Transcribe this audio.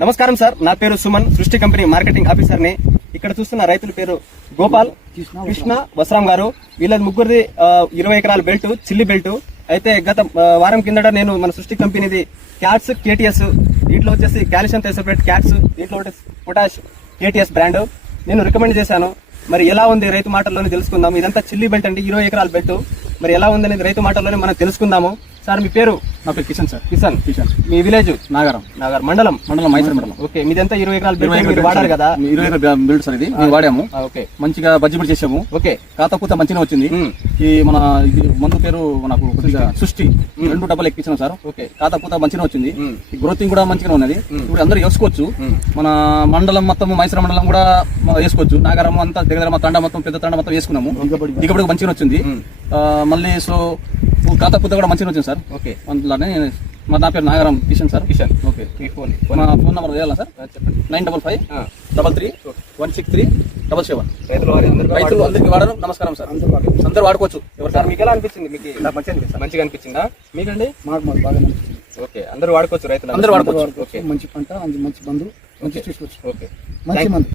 నమస్కారం సార్, నా పేరు సుమన్, సృష్టి కంపెనీ మార్కెటింగ్ ఆఫీసర్ ని. ఇక్కడ చూస్తున్న రైతుల పేరు గోపాల్, కృష్ణ, వసరాం గారు. వీళ్ళ ముగ్గురిది 20 ఎకరాల బెల్ట్, చిల్లి బెల్ట్. అయితే గత వారం కిందట నేను మన సృష్టి కంపెనీది క్యాట్స్ కేటీఎస్, దీంట్లో వచ్చేసి కాల్షియం థైసోఫేట్ క్యాట్స్, దీంట్లో పొటాష్ కేటీఎస్ బ్రాండ్ నేను రికమెండ్ చేశాను. మరి ఎలా ఉంది రైతు మాటల్లోనే తెలుసుకుందాం. ఇదంతా చిల్లి బెల్ట్ అండి, 20 ఎకరాల బెల్ట్. మరి ఎలా ఉంది అనేది రైతు మాటల్లోనే మనం తెలుసుకుందాము. సార్ మీ పేరు? నా పేరు కిషన్ సార్. కిషన్. మీ విలేజ్? నాగారం. మండలం మైసూర్ మండలం. ఓకే, మీదంతా 20 ఎకరాల బెల్ట్ మీరు వాడారు కదా? 20 ఎకరాల బెల్ట్ సార్ ఇది మేము వాడాము. ఓకే, మంచిగా బడ్జెట్ చేసాము. ఓకే, కాతపూత మంచిగా వచ్చింది. ఈ మన మందు పేరు నాకు కొద్దిగా సృష్టి 2 డబ్బాలు ఎక్కించాం సార్. ఓకే, కాతపూత మంచిగా వచ్చింది. గ్రోతింగ్ కూడా మంచిగా ఉన్నది. ఇప్పుడు అందరూ వేసుకోవచ్చు. మన మండలం మొత్తం మైసూర్ మండలం కూడా వేసుకోవచ్చు. నాగారం అంతా దగ్గర తండ మొత్తం పెద్ద తండ మొత్తం వేసుకున్నాము. దిగుబడి మంచిగా వచ్చింది. మళ్ళీ సో కాతపూత కూడా మంచిగా వచ్చింది సార్. ఓకే, అందులోనే నా పేరు నాగారం కిషన్ సార్. కిషన్. ఓకే, మా ఫోన్ నెంబర్ వేయాలా సార్? చెప్పండి. 955-33-163-77. రైతులు అందరికీ వాడరు. నమస్కారం సార్. అందరూ వాడుకోవచ్చు. సార్ మీకు ఎలా అనిపించింది? మీకు మంచిగా అనిపించిందా? మీకండి? మాకు బాగా అనిపించింది. ఓకే, అందరూ వాడుకోవచ్చు. రైతులు అందరూ వాడుకోవచ్చు. మంచి పంట, మంచి మందు, మంచి చూసుకోవచ్చు. ఓకే, మంచి మందు.